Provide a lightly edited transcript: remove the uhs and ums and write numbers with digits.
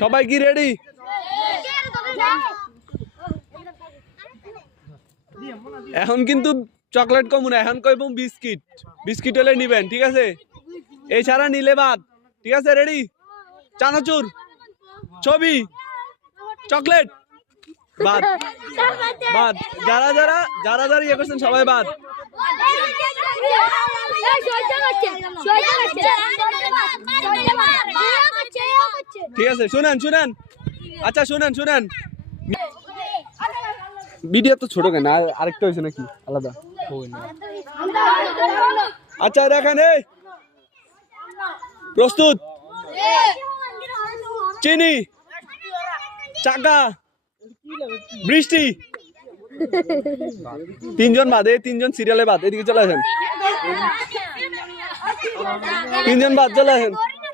সবাই কি রেডি? এখন কিন্তু চকলেট কমু না, এখন কইব বিস্কিট। বিস্কিট হলে নিবেন, ঠিক আছে? এছাড়া নিলে বাদ, ঠিক আছে? রেডি? চানাচুর, ছবি, চকলেট বাদ। বাদ। যারা যারা যারা যারা ইয়ে করছেন সবাই বাদ। ঠিক আছে, শুনেন শুনেন। আচ্ছা শুনেন শুনেন, ভিডিও তো ছোট কেন, আরেকটা হয়েছে নাকি আলাদা? আচ্ছা দেখেন, এই প্রস্তুত? চিনি, চাকা, বৃষ্টি। তিনজন বাদ, এই তিনজন সিরিয়ালে বাদ। এদিকে চলে আসেন, তিনজন বাদ, চলে আসেন।